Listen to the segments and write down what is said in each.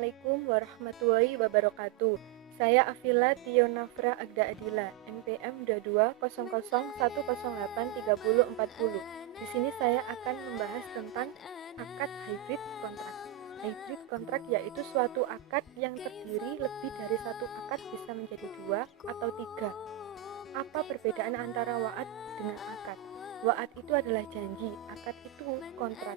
Assalamualaikum warahmatullahi wabarakatuh. Saya Afila Tionafra Agda Adila, NPM 220010083040. Di sini saya akan membahas tentang akad hybrid kontrak. Hybrid kontrak yaitu suatu akad yang terdiri lebih dari satu akad, bisa menjadi dua atau tiga. Apa perbedaan antara wa'ad dengan akad? Wa'ad itu adalah janji, akad itu kontrak.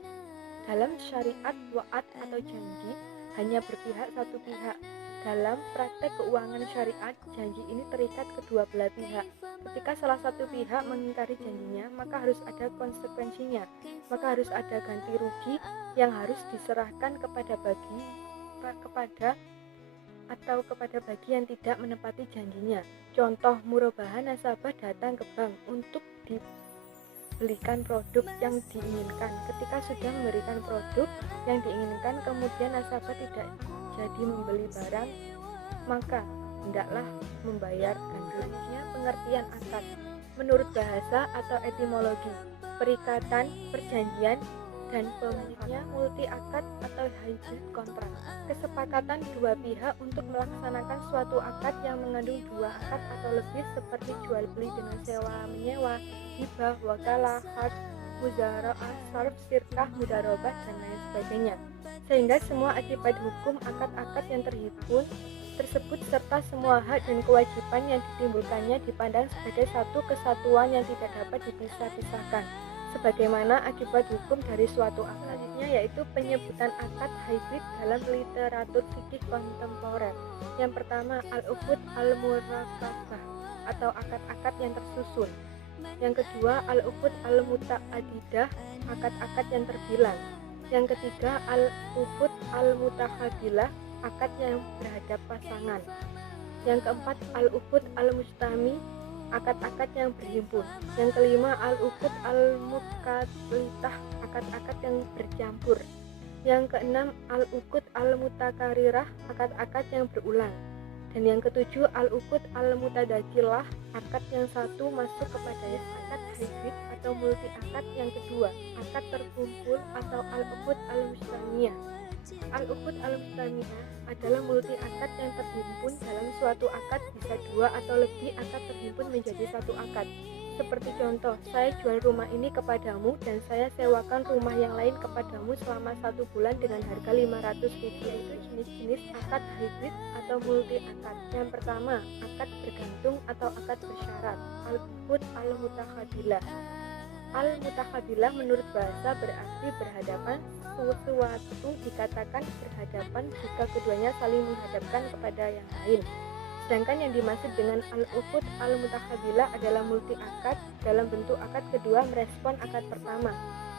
Dalam syariat, wa'ad atau janji hanya berpihak satu pihak. Dalam praktek keuangan syariat, janji ini terikat kedua belah pihak. Ketika salah satu pihak mengingkari janjinya, maka harus ada konsekuensinya. Maka harus ada ganti rugi yang harus diserahkan kepada bagi yang tidak menepati janjinya. Contoh, murabahah, nasabah datang ke bank untuk dibelikan produk yang diinginkan. Ketika sudah memberikan produk yang diinginkan, kemudian nasabah tidak jadi membeli barang, maka hendaklah membayar ganti ruginya. Pengertian akad menurut bahasa atau etimologi: perikatan, perjanjian, dan pemiliknya multi akad atau hybrid kontrak. Kesepakatan dua pihak untuk melaksanakan suatu akad yang mengandung dua akad atau lebih, seperti jual beli dengan sewa menyewa, hibah, wakalah, had, muzara'ah, sarf, sirkah, mudarobah, dan lain sebagainya. Sehingga semua akibat hukum akad-akad yang terhimpun tersebut serta semua hak dan kewajiban yang ditimbulkannya dipandang sebagai satu kesatuan yang tidak dapat dipisah-pisahkan, sebagaimana akibat hukum dari suatu akad. Selanjutnya yaitu penyebutan akad hybrid dalam literatur fikih kontemporer. Yang pertama, al-uqud al-murakkabah atau akad-akad yang tersusun. Yang kedua, al-uqud al-muta'adidah, akad-akad yang terbilang. Yang ketiga, al-uqud al-mutahadilah, akad yang berhadap pasangan. Yang keempat, al-uqud al-mustami, akad-akad yang berhimpun. Yang kelima, al-uqud al-mutkalitah, akad-akad yang bercampur. Yang keenam, al-uqud al-mutakarirah, akad-akad yang berulang. Dan yang ketujuh, al-uqud al-mutadakilah, akad yang satu masuk kepada akad hybrid atau multi akad. Yang kedua, akad terkumpul atau al-uqud al-mustamiyah. Al-uqud al-mustamiyah adalah multi akad yang terhimpun dalam suatu akad, bisa dua atau lebih akad terhimpun menjadi satu akad. Seperti contoh, saya jual rumah ini kepadamu dan saya sewakan rumah yang lain kepadamu selama 1 bulan dengan harga 500.000. Itu jenis-jenis akad hybrid atau multi akad. Yang pertama, akad bergantung atau akad bersyarat, al-uqud al-mutakhadilah. Al-mutakhadilah menurut bahasa berarti berhadapan. Sesuatu dikatakan berhadapan jika keduanya saling menghadapkan kepada yang lain. Sedangkan yang dimaksud dengan al-uqud al-mutakhadilah adalah multi akad dalam bentuk akad kedua merespon akad pertama,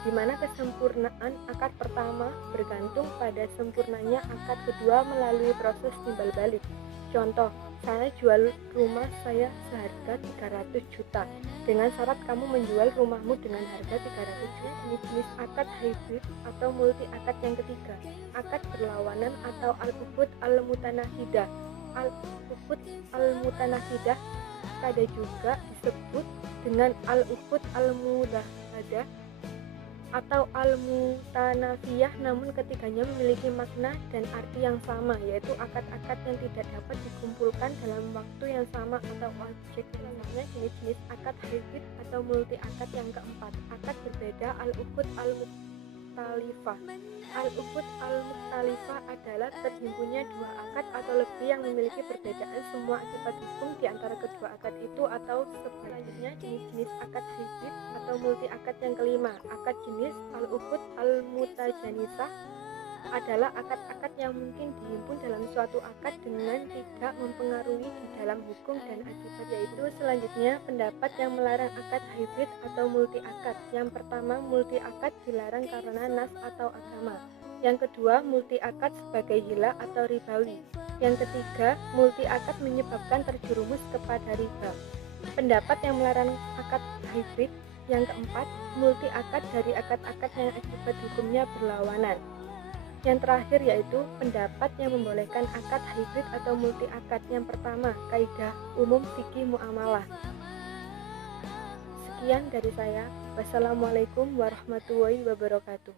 di mana kesempurnaan akad pertama bergantung pada sempurnanya akad kedua melalui proses timbal balik. Contoh, saya jual rumah saya seharga 300 juta dengan syarat kamu menjual rumahmu dengan harga 300 juta. Jenis akad hybrid atau multi akad yang ketiga, akad berlawanan atau al-uqud al-mutanahidah. Al-uqud al-mutanahidah ada juga disebut dengan al-uqud al-mudahadah atau al-mutanafiyah, namun ketiganya memiliki makna dan arti yang sama, yaitu akad-akad yang tidak dapat dikumpulkan dalam waktu yang sama atau objek. Selanjutnya jenis-jenis akad hybrid atau multi akad yang keempat, akad berbeda, al-uqud al-mukhtalifah. Al-uqud al-mukhtalifah adalah terhimpunnya dua akad atau lebih yang memiliki perbedaan semua akibat hukum di antara kedua akad itu atau sebaliknya. Jenis-jenis akad hybrid atau multi akad yang kelima, akad jenis al-uqud al-mutajanisah adalah akad-akad yang mungkin dihimpun dalam suatu akad dengan tidak mempengaruhi di dalam hukum dan akibat. Yaitu selanjutnya pendapat yang melarang akad hybrid atau multi akad. Yang pertama, multi akad dilarang karena nas atau agama. Yang kedua, multi akad sebagai hila atau ribawi. Yang ketiga, multi akad menyebabkan terjerumus kepada riba. Pendapat yang melarang akad hybrid. Yang keempat, multi akad dari akad-akad yang akibat hukumnya berlawanan. Yang terakhir yaitu pendapat yang membolehkan akad hybrid atau multi akad. Yang pertama, kaidah umum fikih muamalah. Sekian dari saya. Wassalamualaikum warahmatullahi wabarakatuh.